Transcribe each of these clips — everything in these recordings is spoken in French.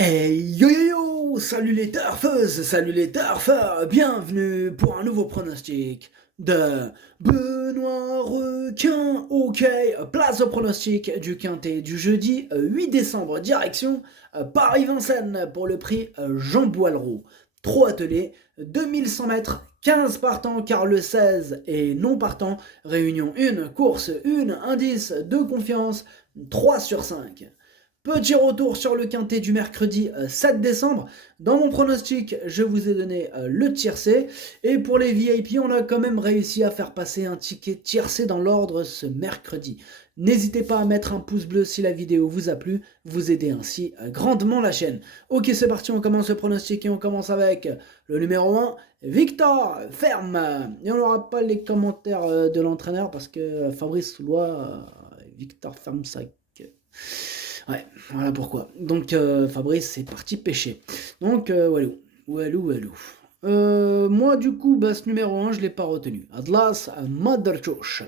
Hey yo yo yo! Salut les turfeuses, salut les turfeurs, bienvenue pour un nouveau pronostic de Benoît Requin. Ok, place au pronostic du quintet du jeudi 8 décembre, direction Paris-Vincennes pour le prix Jean Boileau. 3 attelés, 2100 mètres, 15 partants car le 16 est non partant. Réunion 1, course 1, indice de confiance 3 sur 5. Petit retour sur le quintet du mercredi 7 décembre. Dans mon pronostic, je vous ai donné le tiercé. Et pour les VIP, on a quand même réussi à faire passer un ticket tiercé dans l'ordre ce mercredi. N'hésitez pas à mettre un pouce bleu si la vidéo vous a plu. Vous aidez ainsi grandement la chaîne. Ok, c'est parti, on commence le pronostic et on commence avec le numéro 1, Victor Ferme. Et on n'aura pas les commentaires de l'entraîneur parce que Fabrice Soulois, Victor Ferme, ça... Ouais, voilà pourquoi. Donc Fabrice c'est parti pêcher. Donc walou. Moi du coup, ce numéro 1, je l'ai pas retenu. Atlas Motherchosh.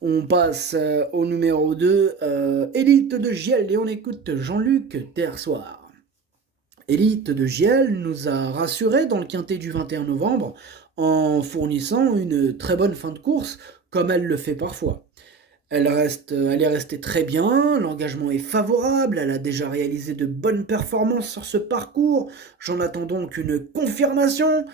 On passe au numéro 2, Élite de Giel, et on écoute Jean-Luc Tersoir. Élite de Giel nous a rassurés dans le quintet du 21 novembre en fournissant une très bonne fin de course, comme elle le fait parfois. Elle est restée très bien, l'engagement est favorable, elle a déjà réalisé de bonnes performances sur ce parcours, j'en attends donc une confirmation,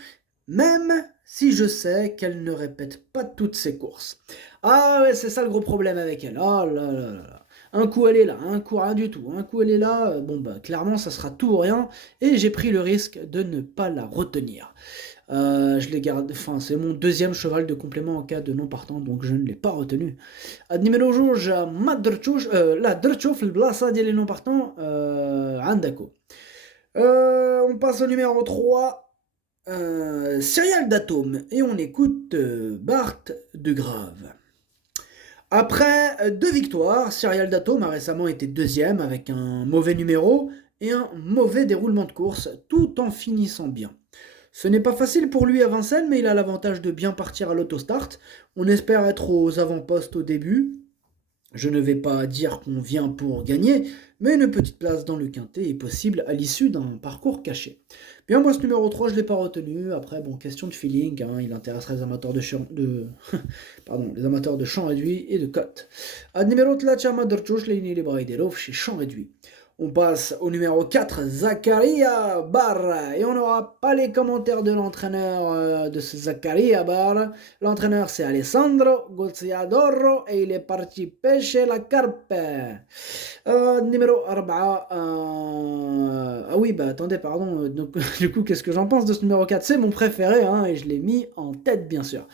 même si je sais qu'elle ne répète pas toutes ses courses. Ah ouais, c'est ça le gros problème avec elle, oh là là là. Un coup elle est là, un coup rien du tout, un coup elle est là, clairement ça sera tout ou rien, et j'ai pris le risque de ne pas la retenir. Je l'ai gardé, enfin c'est mon deuxième cheval de complément en cas de non partant, donc je ne l'ai pas retenu. النمرة جوج ما درتوش لا درتو في البلاصة ديال les non partants عندكو. On passe au numéro 3, Serial d'Atome, et on écoute Bart de Grave. Après deux victoires, Serial d'Atome a récemment été deuxième avec un mauvais numéro et un mauvais déroulement de course, tout en finissant bien. Ce n'est pas facile pour lui à Vincennes, mais il a l'avantage de bien partir à l'autostart. On espère être aux avant-postes au début. Je ne vais pas dire qu'on vient pour gagner, mais une petite place dans le quintet est possible à l'issue d'un parcours caché. Bien, moi, ce numéro 3, je ne l'ai pas retenu. Après, question de feeling, hein, il intéresserait les amateurs les amateurs de champ réduit et de cote. À numéro 3, Madrchouch, les Braiderov chez champ réduit. On passe au numéro 4, Zakaria Bar. Et on n'aura pas les commentaires de l'entraîneur de ce Zakaria Bar. L'entraîneur, c'est Alessandro Gozziadoro et il est parti pêcher la carpe. Numéro 4. Ah oui, attendez, pardon. Donc, du coup, qu'est-ce que j'en pense de ce numéro 4? C'est mon préféré, hein, et je l'ai mis en tête, bien sûr.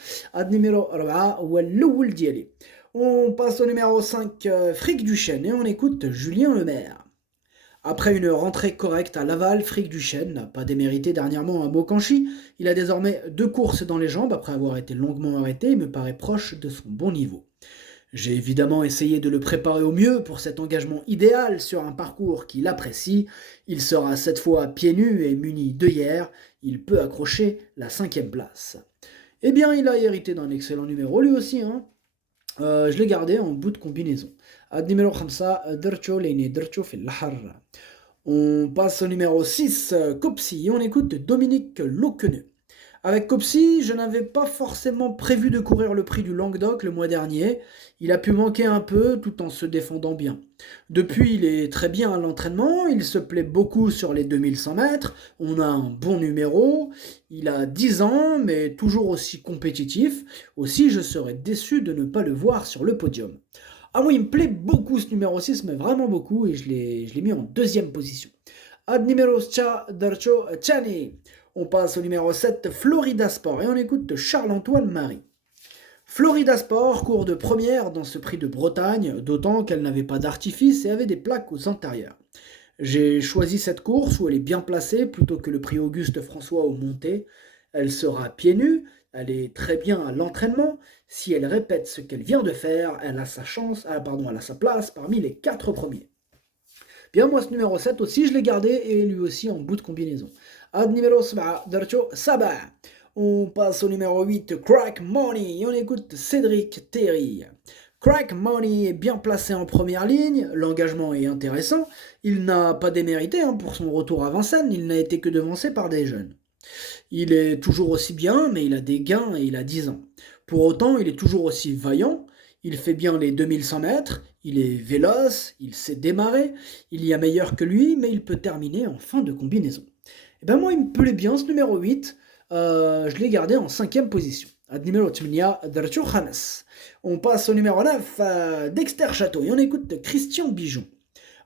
Numéro 4, Walou Diali. On passe au numéro 5, Fric Duchesne, et on écoute Julien Lemaire. Après une rentrée correcte à Laval, Fric Duchesne n'a pas démérité dernièrement à Beaucanchy. Il a désormais 2 courses dans les jambes après avoir été longuement arrêté et me paraît proche de son bon niveau. J'ai évidemment essayé de le préparer au mieux pour cet engagement idéal sur un parcours qu'il apprécie. Il sera cette fois pieds nus et muni d'œillères. Il peut accrocher la 5e place. Eh bien, il a hérité d'un excellent numéro lui aussi, hein. Je l'ai gardé en bout de combinaison. Numéro 5, Dercho Lene, Dercho في البحر. On passe au numéro 6, Copsy, et on écoute Dominique Loqueneux. Avec Copsy, je n'avais pas forcément prévu de courir le prix du Languedoc le mois dernier. Il a pu manquer un peu tout en se défendant bien. Depuis, il est très bien à l'entraînement, il se plaît beaucoup sur les 2100 mètres, on a un bon numéro, il a 10 ans, mais toujours aussi compétitif. Aussi, je serais déçu de ne pas le voir sur le podium. Ah oui, il me plaît beaucoup ce numéro 6, mais vraiment beaucoup, et je l'ai mis en deuxième position. Ad numéro Darcho Chani. On passe au numéro 7, Florida Sport, et on écoute Charles-Antoine Marie. Florida Sport court de première dans ce prix de Bretagne, d'autant qu'elle n'avait pas d'artifice et avait des plaques aux antérieurs. J'ai choisi cette course où elle est bien placée plutôt que le prix Auguste François au Monté. Elle sera pieds nus, elle est très bien à l'entraînement. Si elle répète ce qu'elle vient de faire, elle a sa chance, elle a sa place parmi les 4 premiers. Bien, moi, ce numéro 7 aussi, je l'ai gardé et lui aussi en bout de combinaison. Ad numéro 7, Darcho Saba. On passe au numéro 8, Crack Money, et on écoute Cédric Terry. Craig Money est bien placé en première ligne, l'engagement est intéressant, il n'a pas démérité pour son retour à Vincennes, il n'a été que devancé par des jeunes. Il est toujours aussi bien, mais il a des gains et il a 10 ans. Pour autant, il est toujours aussi vaillant, il fait bien les 2100 mètres, il est véloce, il sait démarrer, il y a meilleur que lui, mais il peut terminer en fin de combinaison. Et ben moi, il me plaît bien ce numéro 8, je l'ai gardé en cinquième position. Numéro 8, Darcho Khames. On passe au numéro 9, Dexter Château, et on écoute Christian Bijon.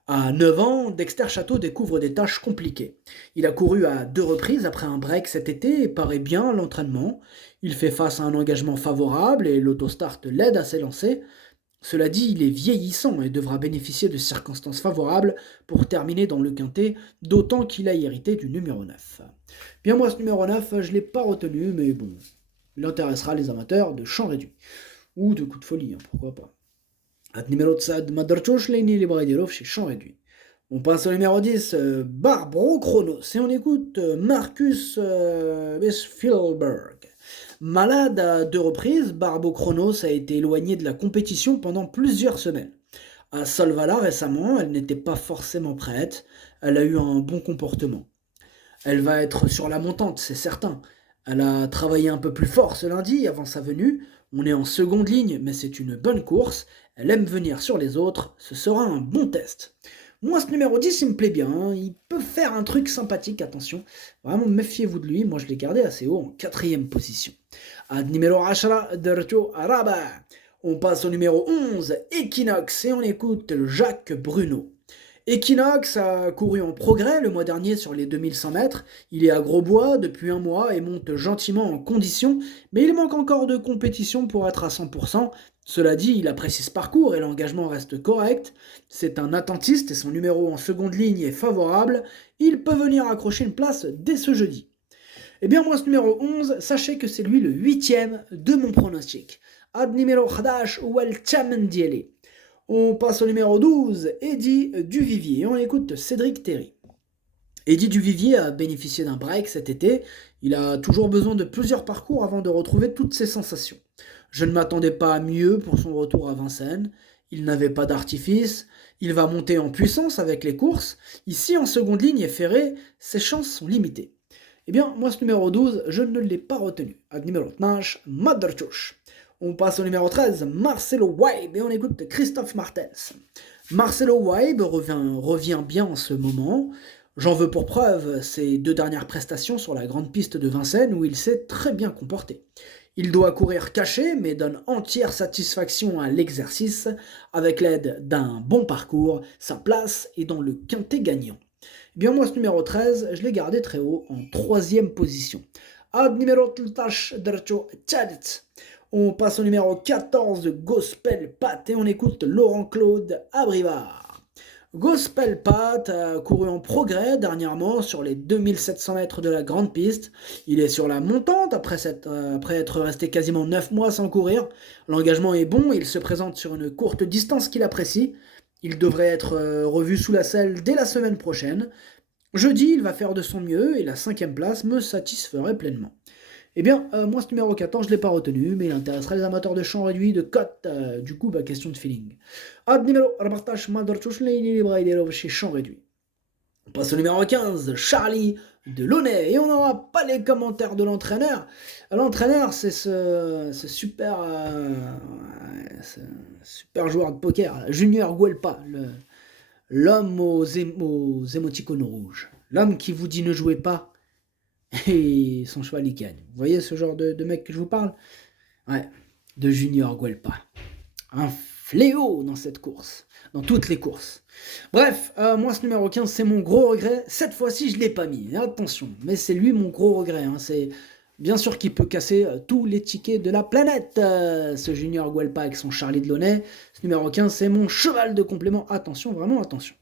À 9 ans, Dexter Château découvre des tâches compliquées. Il a couru à 2 reprises après un break cet été et paraît bien à l'entraînement. Il fait face à un engagement favorable et l'autostart l'aide à s'élancer. Cela dit, il est vieillissant et devra bénéficier de circonstances favorables pour terminer dans le quintet, d'autant qu'il a hérité du numéro 9. Bien moi, ce numéro 9, je ne l'ai pas retenu, mais bon, il intéressera les amateurs de champ réduit. Ou de coups de folie, pourquoi pas. Numéro 7, Madarchosh Leini Libraïdirov chez champ réduit. On passe au numéro 10, Barbro Chronos, et on écoute Marcus Spielberg. Malade à 2 reprises, Barbo Chronos a été éloignée de la compétition pendant plusieurs semaines. À Solvala récemment, elle n'était pas forcément prête, elle a eu un bon comportement. Elle va être sur la montante, c'est certain. Elle a travaillé un peu plus fort ce lundi avant sa venue. On est en seconde ligne, mais c'est une bonne course. Elle aime venir sur les autres, ce sera un bon test. Moi, ce numéro 10, il me plaît bien. Il peut faire un truc sympathique, attention. Vraiment, méfiez-vous de lui. Moi, je l'ai gardé assez haut, en quatrième position. Numéro 10, Dercho Araba. On passe au numéro 11, Equinox, et on écoute Jacques Bruno. Equinox a couru en progrès le mois dernier sur les 2100 mètres. Il est à Grosbois depuis un mois et monte gentiment en condition, mais il manque encore de compétition pour être à 100%. Cela dit, il apprécie ce parcours et l'engagement reste correct. C'est un attentiste et son numéro en seconde ligne est favorable. Il peut venir accrocher une place dès ce jeudi. Eh bien moi ce numéro 11, sachez que c'est lui le 8e de mon pronostic. Ad numéro 11, Welcome Diele. On passe au numéro 12, Eddy Duvivier, et on écoute Cédric Terry. Eddy Duvivier a bénéficié d'un break cet été, il a toujours besoin de plusieurs parcours avant de retrouver toutes ses sensations. Je ne m'attendais pas à mieux pour son retour à Vincennes, il n'avait pas d'artifice, il va monter en puissance avec les courses, ici en seconde ligne et ferré, ses chances sont limitées. Eh bien, moi ce numéro 12, je ne l'ai pas retenu. Ad numéro 13, Madarchouch. On passe au numéro 13, Marcelo Waib, et on écoute Christophe Martens. Marcelo Waib revient bien en ce moment. J'en veux pour preuve ses 2 dernières prestations sur la grande piste de Vincennes où il s'est très bien comporté. Il doit courir caché, mais donne entière satisfaction à l'exercice. Avec l'aide d'un bon parcours, sa place est dans le quintet gagnant. Eh bien moi ce numéro 13, je l'ai gardé très haut, en 3e position. Ad numéro 13, Dercho Tchadit. On passe au numéro 14 de Gospel Pat et on écoute Laurent-Claude Abrivard. Gospel Pat a couru en progrès dernièrement sur les 2700 mètres de la grande piste. Il est sur la montante après être resté quasiment 9 mois sans courir. L'engagement est bon, il se présente sur une courte distance qu'il apprécie. Il devrait être revu sous la selle dès la semaine prochaine. Jeudi, il va faire de son mieux et la 5e place me satisferait pleinement. Eh bien, moi, ce numéro 14, je ne l'ai pas retenu, mais il intéresserait les amateurs de champ réduit, de cote, du coup, question de feeling. Ad numéro, repartage Madarchouch, chez champ réduit. On passe au numéro 15, Charlie de Launay, et on n'aura pas les commentaires de l'entraîneur. L'entraîneur, c'est ce super joueur de poker, Junior Guelpa, l'homme aux émoticônes rouges. L'homme qui vous dit ne jouez pas, et son cheval il gagne. Vous voyez ce genre de mec que je vous parle? Ouais, de Junior Guelpa. Un fléau dans cette course, dans toutes les courses. Bref, moi ce numéro 15 c'est mon gros regret. Cette fois-ci je l'ai pas mis, attention, mais c'est lui mon gros regret. C'est bien sûr qu'il peut casser tous les tickets de la planète, ce Junior Guelpa avec son Charlie de Launay. Ce numéro 15 c'est mon cheval de complément, attention, vraiment attention.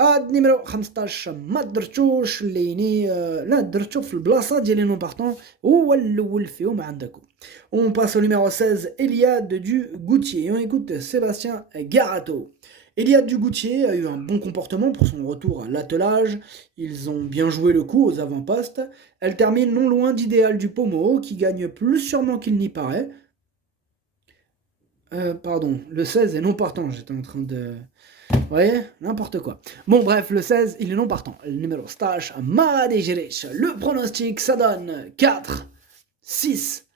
Ad numéro 15 ما درتوش ليني لا درتو في البلاصه ديال نو بارطون هو الاول فيهم عندكم. On passe au numéro 16, Eliade du Goutier, et on écoute Sébastien Garato. Eliade du Goutier a eu un bon comportement pour son retour à l'attelage, ils ont bien joué le coup aux avant-postes, elle termine non loin d'Idéal du Pommeau qui gagne plus sûrement qu'il n'y paraît. Pardon, le 16 est non partant, j'étais en train de... Vous voyez, n'importe quoi. Bon bref, le 16, il est non partant. Le numéro stage, Maradejeric. Le pronostic, ça donne 4, 6,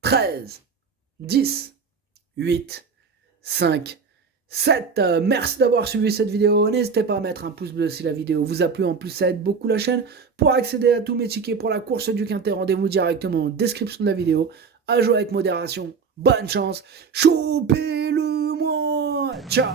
13, 10, 8, 5, 7. Merci d'avoir suivi cette vidéo. N'hésitez pas à mettre un pouce bleu si la vidéo vous a plu. En plus, ça aide beaucoup la chaîne. Pour accéder à tous mes tickets pour la course du Quintet, rendez-vous directement en description de la vidéo. À jouer avec modération. Bonne chance. Chopez-le-moi. Ciao.